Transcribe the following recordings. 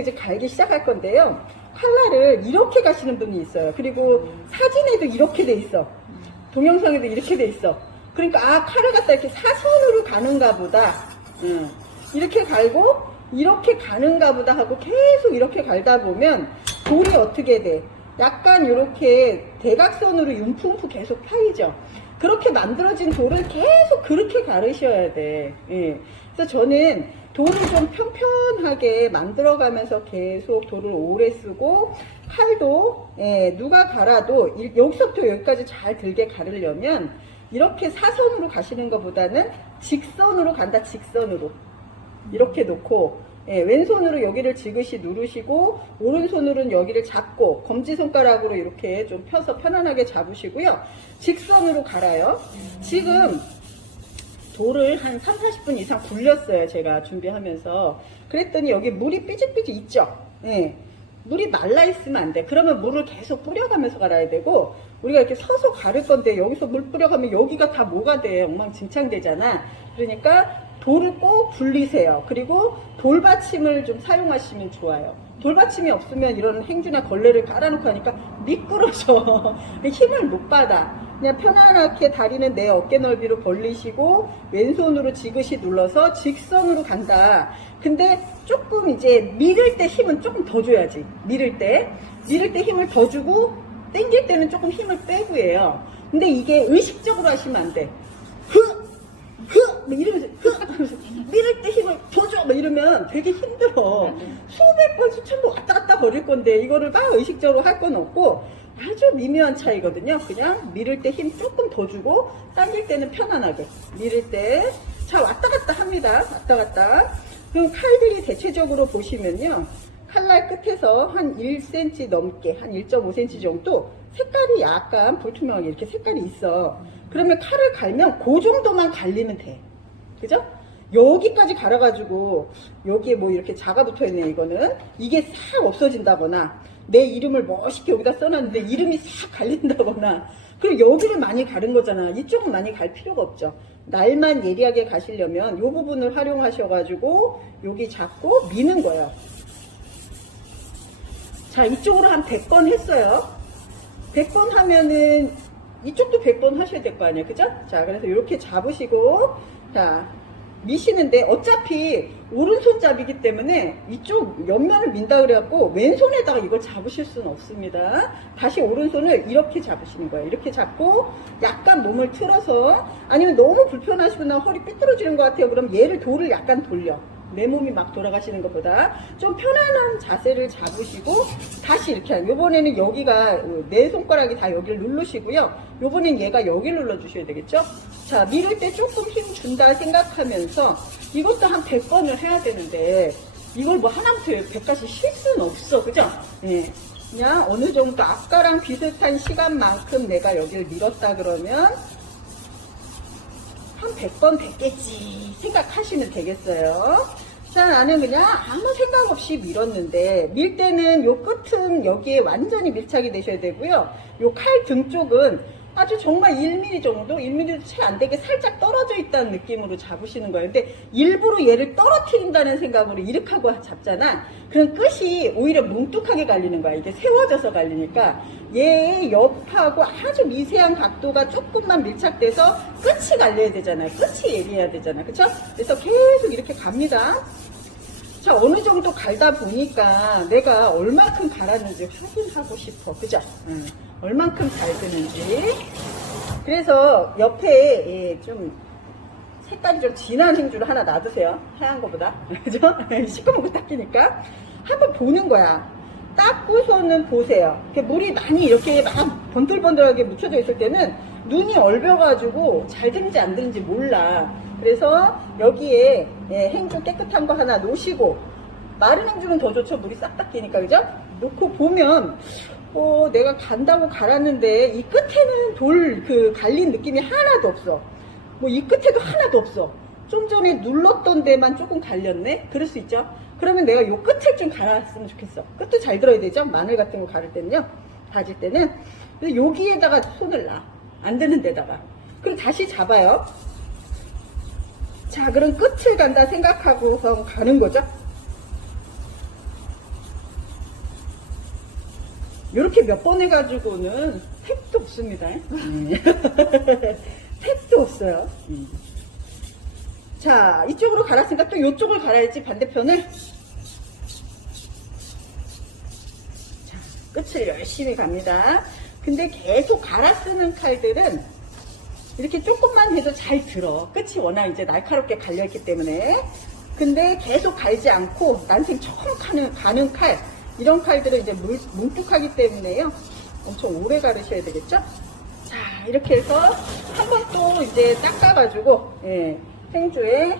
이제 갈기 시작할 건데요. 칼날을 이렇게 가시는 분이 있어요. 그리고 사진에도 이렇게 돼 있어. 동영상에도 이렇게 돼 있어. 그러니까 아, 칼을 갖다 이렇게 사선으로 가는가 보다. 이렇게 갈고 이렇게 가는가 보다 하고 계속 이렇게 갈다 보면 돌이 어떻게 돼? 약간 이렇게 대각선으로 융풍풍 계속 파이죠. 그렇게 만들어진 돌을 계속 그렇게 가르셔야 돼. 예. 그래서 저는 돌을 좀 편편하게 만들어가면서 계속 돌을 오래 쓰고 칼도 누가 갈아도 여기서부터 여기까지 잘 들게 가르려면 이렇게 사선으로 가시는 것보다는 직선으로 간다. 직선으로 이렇게 놓고 왼손으로 여기를 지그시 누르시고 오른손으로는 여기를 잡고 검지손가락으로 이렇게 좀 펴서 편안하게 잡으시고요. 직선으로 갈아요. 지금 돌을 한 3, 40분 이상 굴렸어요. 제가 준비하면서. 그랬더니 여기 물이 삐직삐직 있죠. 물이 말라 있으면 안 돼. 그러면 물을 계속 뿌려가면서 갈아야 되고 우리가 이렇게 서서 가를 건데 여기서 물 뿌려가면 여기가 다 뭐가 돼? 엉망진창 되잖아. 그러니까 돌을 꼭 굴리세요. 그리고 돌받침을 좀 사용하시면 좋아요. 돌받침이 없으면 이런 행주나 걸레를 깔아놓고 하니까 미끄러져. 힘을 못 받아. 그냥 편안하게 다리는 내 어깨 넓이로 벌리시고 왼손으로 지그시 눌러서 직선으로 간다. 근데 조금 이제 밀을 때 힘은 조금 더 줘야지. 밀을 때 힘을 더 주고 당길 때는 조금 힘을 빼고 해요. 근데 이게 의식적으로 하시면 안 돼. 이러면서 밀을 때 힘을 더 줘! 이러면 되게 힘들어. 수백 번, 수천 번 왔다 갔다 거릴 건데 이거를 막 의식적으로 할 건 없고 아주 미묘한 차이거든요. 그냥 밀을 때 힘 조금 더 주고 당길 때는 편안하게 밀을 때 자 왔다 갔다 합니다. 왔다 갔다. 그럼 칼들이 대체적으로 보시면요. 칼날 끝에서 한 1cm 넘게 한 1.5cm 정도 색깔이 약간 불투명하게 이렇게 색깔이 있어. 그러면 칼을 갈면 그 정도만 갈리면 돼. 그죠? 여기까지 갈아가지고 여기에 뭐 이렇게 자가 붙어 있네. 이거는 이게 싹 없어진다거나 내 이름을 멋있게 여기다 써놨는데 이름이 싹 갈린다거나 그리고 여기를 많이 가른 거잖아. 이쪽은 많이 갈 필요가 없죠. 날만 예리하게 가시려면 이 부분을 활용하셔가지고 여기 잡고 미는 거예요. 자, 이쪽으로 한 100번 했어요. 100번 하면은 이쪽도 100번 하셔야 될 거 아니에요. 그죠? 자, 그래서 이렇게 잡으시고 자, 미시는데 어차피 오른손잡이기 때문에 이쪽 옆면을 민다 그래갖고 왼손에다가 이걸 잡으실 수는 없습니다. 다시 오른손을 이렇게 잡으시는 거예요. 이렇게 잡고 약간 몸을 틀어서 아니면 너무 불편하시거나 허리 삐뚤어지는 것 같아요. 그럼 얘를 돌을 약간 돌려. 내 몸이 막 돌아가시는 것보다 좀 편안한 자세를 잡으시고 다시 이렇게 하요. 요번에는 여기가 내 손가락이 다 여기를 누르시고요. 요번엔 얘가 여기를 눌러주셔야 되겠죠. 자, 밀을 때 조금 힘 준다 생각하면서 이것도 한 100번을 해야 되는데 이걸 뭐 하나부터 100까지 쉴 수는 없어. 그죠? 네. 그냥 어느 정도 아까랑 비슷한 시간만큼 내가 여기를 밀었다 그러면 한 100번 됐겠지 생각하시면 되겠어요. 자, 나는 그냥 아무 생각 없이 밀었는데 밀 때는 요 끝은 여기에 완전히 밀착이 되셔야 되고요. 요 칼 등 쪽은 아주 정말 1mm 정도, 1mm도 채 안 되게 살짝 떨어져 있다는 느낌으로 잡으시는 거예요. 근데 일부러 얘를 떨어뜨린다는 생각으로 이렇게 하고 잡잖아. 그럼 끝이 오히려 뭉뚝하게 갈리는 거야. 이게 세워져서 갈리니까 얘의 옆하고 아주 미세한 각도가 조금만 밀착돼서 끝이 갈려야 되잖아요. 끝이 예리해야 되잖아요. 그쵸? 그래서 계속 이렇게 갑니다. 자, 어느 정도 갈다 보니까 내가 얼만큼 갈았는지 확인하고 싶어. 그죠? 얼만큼 잘 드는지. 그래서 옆에 좀 색깔이 좀 진한 행주를 하나 놔두세요. 하얀 거보다. 그죠? 시커멓게 닦이니까. 한번 보는 거야. 닦고서는 보세요. 물이 많이 이렇게 막 번들번들하게 묻혀져 있을 때는 눈이 얼벼가지고 잘 드는지 안 드는지 몰라. 그래서 여기에 행주 깨끗한 거 하나 놓으시고 마른 행주는 더 좋죠. 물이 싹 닦이니까. 그죠? 놓고 보면 내가 간다고 갈았는데 이 끝에는 돌 갈린 느낌이 하나도 없어. 뭐 이 끝에도 하나도 없어. 좀 전에 눌렀던 데만 조금 갈렸네. 그럴 수 있죠. 그러면 내가 요 끝을 좀 갈았으면 좋겠어. 끝도 잘 들어야 되죠. 마늘 같은 거 가를 때는요. 다질 때는. 그래서 여기에다가 손을 놔. 안 되는 데다가. 그리고 다시 잡아요. 자, 그럼 끝을 간다 생각하고서 가는 거죠. 이렇게 몇 번 해가지고는 택도 없습니다. 택도 없어요. 자, 이쪽으로 갈았으니까 또 이쪽을 갈아야지, 반대편을. 자, 끝을 열심히 갑니다. 근데 계속 갈아 쓰는 칼들은 이렇게 조금만 해도 잘 들어. 끝이 워낙 이제 날카롭게 갈려있기 때문에. 근데 계속 갈지 않고 난생 처음 가는 칼, 이런 칼들은 이제 뭉툭하기 때문에요. 엄청 오래 가르셔야 되겠죠? 자, 이렇게 해서 한 번 또 이제 닦아가지고, 예, 행주에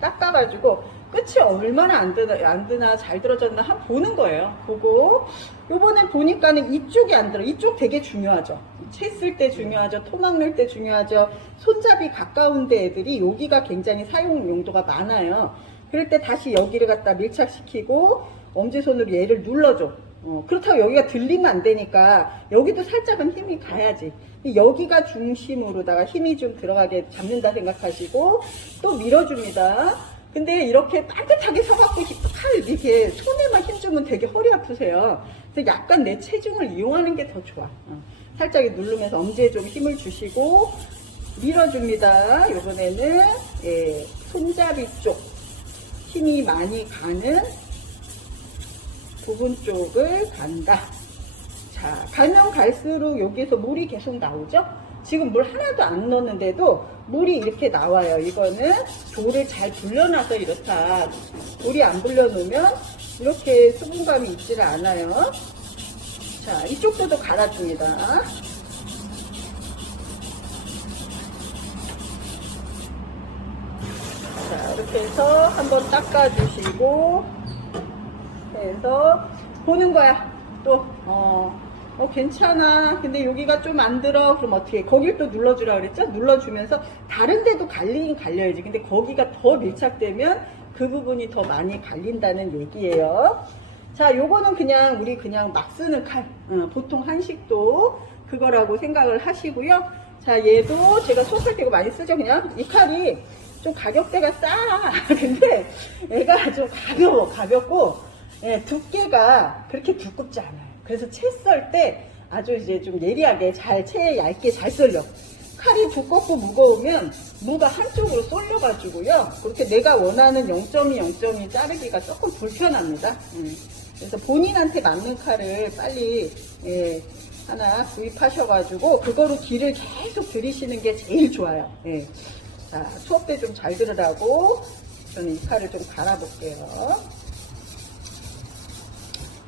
닦아가지고 끝이 얼마나 안 드나 잘 들어졌나 한번 보는 거예요. 보고 요번에 보니까는 이쪽이 안 들어. 이쪽 되게 중요하죠. 채 쓸 때 중요하죠. 토막 낼 때 중요하죠. 손잡이 가까운데 애들이 여기가 굉장히 사용 용도가 많아요. 그럴 때 다시 여기를 갖다 밀착시키고 엄지손으로 얘를 눌러줘. 그렇다고 여기가 들리면 안 되니까 여기도 살짝은 힘이 가야지. 여기가 중심으로다가 힘이 좀 들어가게 잡는다 생각하시고 또 밀어줍니다. 근데 이렇게 따뜻하게 서갖고 칼 이렇게 손에만 힘주면 되게 허리 아프세요. 그래서 약간 내 체중을 이용하는 게 더 좋아. 살짝 누르면서 엄지에 좀 힘을 주시고 밀어줍니다. 이번에는 예, 손잡이 쪽 힘이 많이 가는 부분 쪽을 간다. 자, 가면 갈수록 여기에서 물이 계속 나오죠? 지금 물 하나도 안 넣었는데도 물이 이렇게 나와요. 이거는 돌을 잘 불려놔서 이렇다. 돌이 안 불려놓으면 이렇게 수분감이 있지를 않아요. 자, 이쪽도 갈아줍니다. 자, 이렇게 해서 한번 닦아주시고 해서 보는 거야. 또 괜찮아. 근데 여기가 좀 안 들어. 그럼 어떻게 해? 거길 또 눌러주라 그랬죠? 눌러주면서 다른 데도 갈리긴 갈려야지. 근데 거기가 더 밀착되면 그 부분이 더 많이 갈린다는 얘기예요. 자, 요거는 그냥 우리 그냥 막 쓰는 칼. 보통 한식도 그거라고 생각을 하시고요. 자, 얘도 제가 소설 떼고 많이 쓰죠. 그냥 이 칼이 좀 가격대가 싸. 근데 얘가 좀 가볍고 예, 두께가 그렇게 두껍지 않아요. 그래서 채 썰 때 아주 이제 좀 예리하게 채 얇게 잘 썰려. 칼이 두껍고 무거우면 무가 한쪽으로 쏠려가지고요. 그렇게 내가 원하는 0.2 자르기가 조금 불편합니다. 그래서 본인한테 맞는 칼을 빨리 예, 하나 구입하셔가지고 그거로 길을 계속 들이시는 게 제일 좋아요. 예. 자, 수업 때 좀 잘 들으라고 저는 이 칼을 좀 갈아볼게요.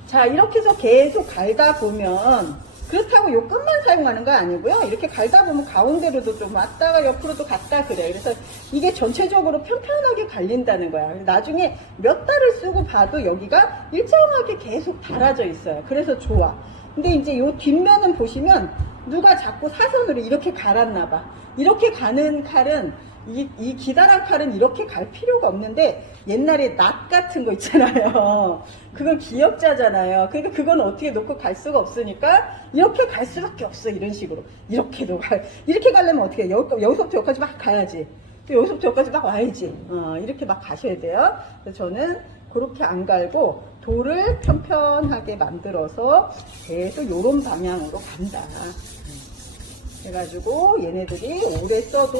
자, 이렇게 해서 계속 갈다 보면 그렇다고 요 끝만 사용하는 거 아니고요. 이렇게 갈다 보면 가운데로도 좀 왔다가 옆으로도 갔다 그래요. 그래서 이게 전체적으로 편편하게 갈린다는 거야. 나중에 몇 달을 쓰고 봐도 여기가 일정하게 계속 달아져 있어요. 그래서 좋아. 근데 이제 요 뒷면은 보시면 누가 자꾸 사선으로 이렇게 갈았나 봐. 이렇게 가는 칼은 이 기다란 칼은 이렇게 갈 필요가 없는데 옛날에 낫 같은 거 있잖아요. 그건 기역자잖아요. 그러니까 그건 어떻게 놓고 갈 수가 없으니까 이렇게 갈 수밖에 없어. 이런 식으로 이렇게 가려면 어떻게 해? 여기서부터 여기까지 막 가야지. 또 여기서부터 여기까지 막 와야지. 이렇게 막 가셔야 돼요. 그래서 저는 그렇게 안 갈고 돌을 편편하게 만들어서 계속 요런 방향으로 간다. 해가지고 얘네들이 오래 써도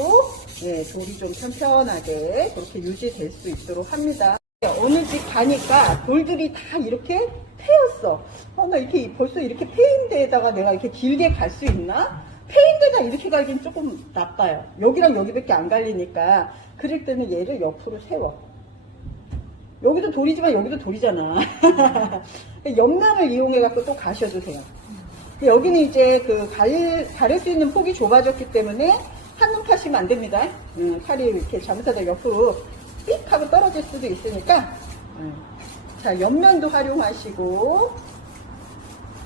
예, 돌이 좀 편편하게 그렇게 유지될 수 있도록 합니다. 어느 집 가니까 돌들이 다 이렇게 패였어. 나 이렇게 벌써 이렇게 패인 데에다가 내가 이렇게 길게 갈 수 있나? 패인 데다 이렇게 갈긴 조금 나빠요. 여기랑 여기밖에 안 갈리니까 그럴 때는 얘를 옆으로 세워. 여기도 돌이지만 여기도 돌이잖아. 옆면을 이용해 갖고 또 가셔도 돼요. 여기는 이제 가릴 수 있는 폭이 좁아졌기 때문에 한눈 파시면 안 됩니다. 칼이 이렇게 잘못하다 옆으로 삑 하고 떨어질 수도 있으니까. 자, 옆면도 활용하시고.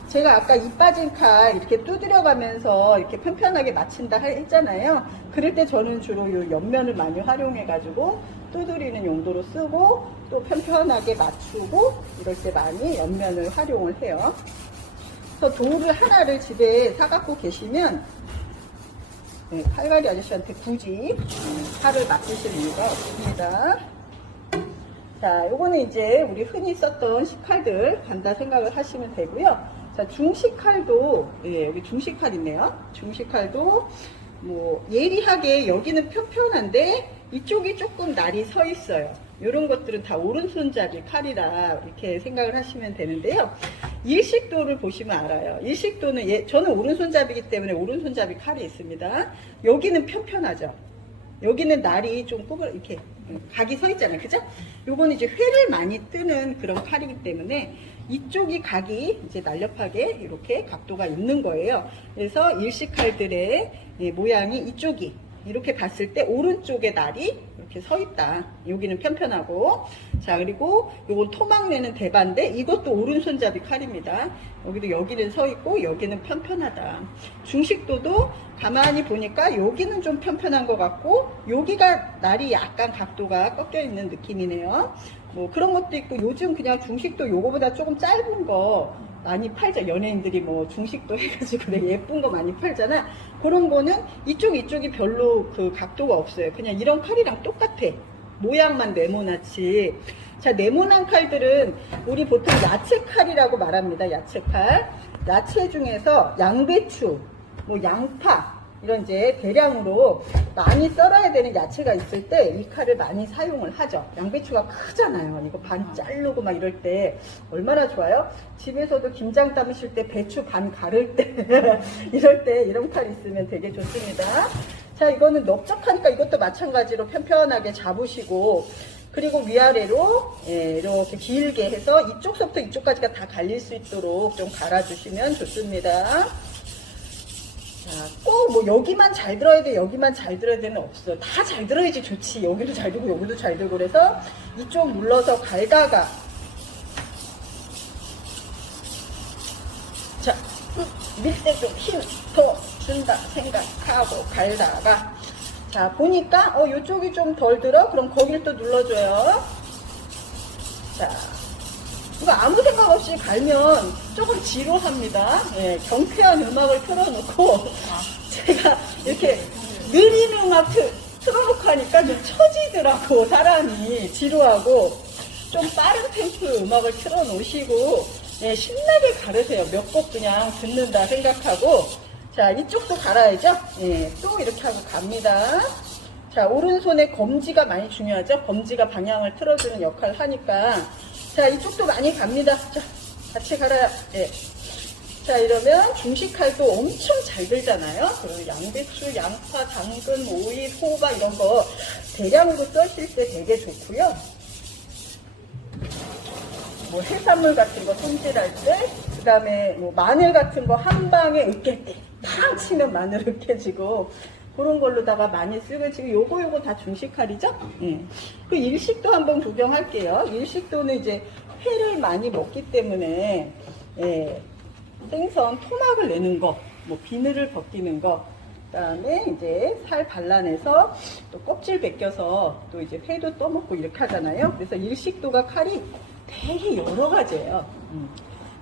제가 아까 이 빠진 칼 이렇게 두드려 가면서 이렇게 편편하게 맞춘다 했잖아요. 그럴 때 저는 주로 이 옆면을 많이 활용해 가지고 두드리는 용도로 쓰고 또 편편하게 맞추고 이럴 때 많이 옆면을 활용을 해요. 그래서 돌을 하나를 집에 사갖고 계시면 네, 칼갈이 아저씨한테 굳이 칼을 맡기실 이유가 없습니다. 자, 요거는 이제 우리 흔히 썼던 식칼들 간다 생각을 하시면 되고요. 자, 중식칼도, 예, 여기 중식칼 있네요. 중식칼도, 뭐, 예리하게 여기는 편편한데, 이쪽이 조금 날이 서 있어요. 이런 것들은 다 오른손잡이 칼이라 이렇게 생각을 하시면 되는데요. 일식도를 보시면 알아요. 일식도는 저는 오른손잡이기 때문에 오른손잡이 칼이 있습니다. 여기는 편편하죠. 여기는 날이 좀 이렇게 각이 서 있잖아요. 그죠? 요거는 이제 회를 많이 뜨는 그런 칼이기 때문에 이쪽이 각이 이제 날렵하게 이렇게 각도가 있는 거예요. 그래서 일식칼들의 모양이 이쪽이 이렇게 봤을 때 오른쪽에 날이 이렇게 서 있다. 여기는 편편하고. 자, 그리고 요건 토막내는 대바인데 이것도 오른손잡이 칼입니다. 여기는 서 있고 여기는 편편하다. 중식도도 가만히 보니까 여기는 좀 편편한 것 같고 여기가 날이 약간 각도가 꺾여 있는 느낌이네요. 뭐 그런 것도 있고 요즘 그냥 중식도 요거보다 조금 짧은 거 많이 팔죠. 연예인들이 뭐 중식도 해가지고 되게 예쁜 거 많이 팔잖아. 그런 거는 이쪽이 별로 그 각도가 없어요. 그냥 이런 칼이랑 똑같아. 모양만 네모나지. 자, 네모난 칼들은 우리 보통 야채칼이라고 말합니다. 야채칼. 야채 중에서 양배추, 뭐 양파 이런 이제 대량으로 많이 썰어야 되는 야채가 있을 때 이 칼을 많이 사용을 하죠. 양배추가 크잖아요. 이거 반 자르고 막 이럴 때 얼마나 좋아요? 집에서도 김장 담으실 때 배추 반 가를 때 이럴 때 이런 칼 있으면 되게 좋습니다. 자, 이거는 넓적하니까 이것도 마찬가지로 편편하게 잡으시고 그리고 위아래로 이렇게 길게 해서 이쪽서부터 이쪽까지가 다 갈릴 수 있도록 좀 갈아주시면 좋습니다. 꼭 뭐 여기만 잘 들어야 돼 여기만 잘 들어야 되는 없어. 다 잘 들어야지 좋지. 여기도 잘 들고 여기도 잘 들고 그래서 이쪽 눌러서 갈다가 자 밑에 좀 힘 더 준다 생각하고 갈다가 자 보니까 이쪽이 좀 덜 들어 그럼 거길 또 눌러줘요. 자 이거 아무 생각 없이 갈면 조금 지루합니다. 예, 경쾌한 음악을 틀어놓고 제가 이렇게 느린 음악 틀어놓고 하니까 좀 처지더라고. 사람이 지루하고 좀 빠른 템포의 음악을 틀어놓으시고 예, 신나게 가르세요. 몇 곡 그냥 듣는다 생각하고 자 이쪽도 갈아야죠. 예, 또 이렇게 하고 갑니다. 자 오른손에 검지가 많이 중요하죠. 검지가 방향을 틀어주는 역할을 하니까 자 이쪽도 많이 갑니다. 자 같이 갈아야 예. 자 이러면 중식칼도 엄청 잘 들잖아요. 그리고 양배추, 양파, 당근, 오이, 호박 이런 거 대량으로 써실 때 되게 좋고요. 뭐 해산물 같은 거 손질할 때, 그 다음에 뭐 마늘 같은 거 한 방에 으깰 때, 팡 치면 마늘 으깨지고 그런 걸로다가 많이 쓰고 지금 요거 다 중식칼이죠? 예. 그 일식도 한번 구경할게요. 일식도는 이제 회를 많이 먹기 때문에 예. 생선 토막을 내는 거, 뭐 비늘을 벗기는 거, 그다음에 이제 살 발라내서 또 껍질 벗겨서 또 이제 회도 떠먹고 이렇게 하잖아요. 그래서 일식도가 칼이 되게 여러 가지예요.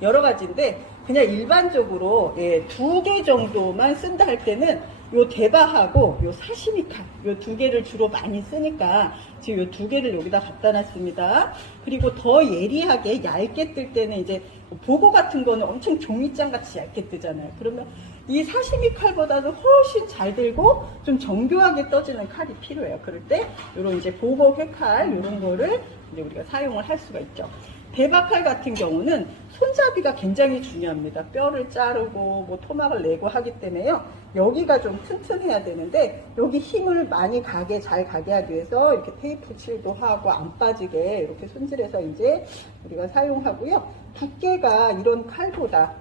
여러 가지인데 그냥 일반적으로 예, 2개 정도만 쓴다 할 때는 요 대바하고 요 사시미 칼, 요 2개를 주로 많이 쓰니까 지금 요 2개를 여기다 갖다 놨습니다. 그리고 더 예리하게 얇게 뜰 때는 이제 보고 같은 거는 엄청 종이장 같이 얇게 뜨잖아요. 그러면 이 사시미 칼보다도 훨씬 잘 들고 좀 정교하게 떠지는 칼이 필요해요. 그럴 때 요런 이제 보고 회칼 요런 거를 이제 우리가 사용을 할 수가 있죠. 대바칼 같은 경우는 손잡이가 굉장히 중요합니다. 뼈를 자르고 뭐 토막을 내고 하기 때문에요. 여기가 좀 튼튼해야 되는데 여기 힘을 많이 가게 잘 가게 하기 위해서 이렇게 테이프 칠도 하고 안 빠지게 이렇게 손질해서 이제 우리가 사용하고요. 두께가 이런 칼보다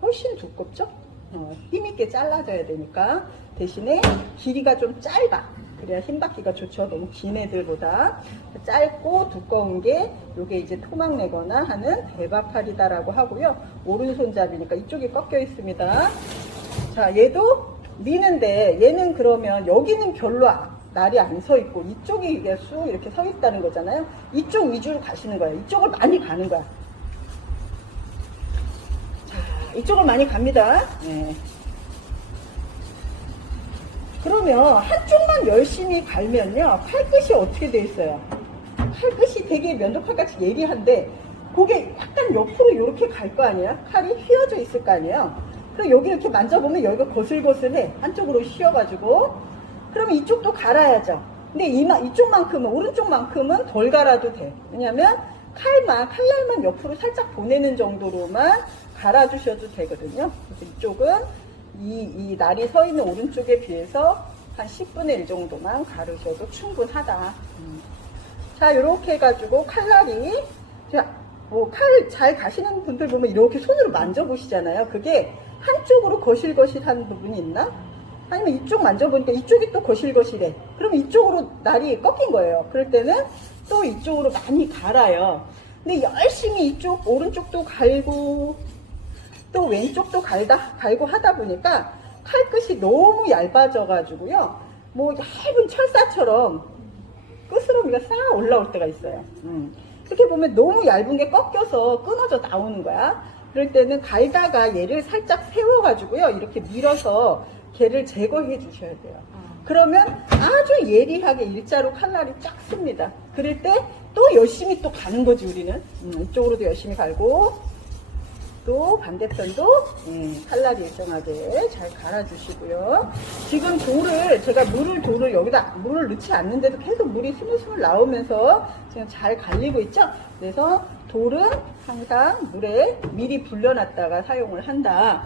훨씬 두껍죠? 힘있게 잘라져야 되니까 대신에 길이가 좀 짧아. 그래야 힘받기가 좋죠. 너무 긴 애들보다 짧고 두꺼운 게 요게 이제 토막 내거나 하는 대바칼이다라고 하고요. 오른손잡이니까 이쪽이 꺾여 있습니다. 자 얘도 미는데 얘는 그러면 여기는 별로 날이 안 서 있고 이쪽이 이게 쑥 이렇게 서 있다는 거잖아요. 이쪽 위주로 가시는 거예요. 이쪽을 많이 가는 거야. 자 이쪽을 많이 갑니다. 네. 그러면 한쪽만 열심히 갈면요 칼끝이 어떻게 돼 있어요? 칼끝이 되게 면도칼같이 예리한데 그게 약간 옆으로 이렇게 갈 거 아니에요? 칼이 휘어져 있을 거 아니에요? 그리고 여기 이렇게 만져보면 여기가 거슬거슬해. 한쪽으로 휘어가지고. 그러면 이쪽도 갈아야죠. 근데 이쪽만큼은, 오른쪽만큼은 덜 갈아도 돼. 왜냐면 칼날만 옆으로 살짝 보내는 정도로만 갈아주셔도 되거든요. 그래서 이쪽은 이 날이 서 있는 오른쪽에 비해서 한 10분의 1 정도만 가르셔도 충분하다. 자, 이렇게 해가지고 칼날이, 뭐 칼 잘 가시는 분들 보면 이렇게 손으로 만져보시잖아요. 그게 한쪽으로 거실거실한 부분이 있나? 아니면 이쪽 만져보니까 이쪽이 또 거실거실해. 그럼 이쪽으로 날이 꺾인 거예요. 그럴 때는 또 이쪽으로 많이 갈아요. 근데 열심히 이쪽 오른쪽도 갈고 또 왼쪽도 갈고 하다 보니까 칼끝이 너무 얇아져 가지고요. 뭐 얇은 철사처럼 끝스러미가 싹 올라올 때가 있어요. 이렇게 보면 너무 얇은 게 꺾여서 끊어져 나오는 거야. 그럴 때는 갈다가 얘를 살짝 세워가지고요. 이렇게 밀어서 걔를 제거해 주셔야 돼요. 그러면 아주 예리하게 일자로 칼날이 쫙 씁니다. 그럴 때 또 열심히 또 가는 거지, 우리는. 이쪽으로도 열심히 갈고, 또 반대편도 칼날이 일정하게 잘 갈아주시고요. 지금 제가 돌을 여기다 물을 넣지 않는데도 계속 물이 스물스물 나오면서 지금 잘 갈리고 있죠? 그래서 돌은 항상 물에 미리 불려놨다가 사용을 한다.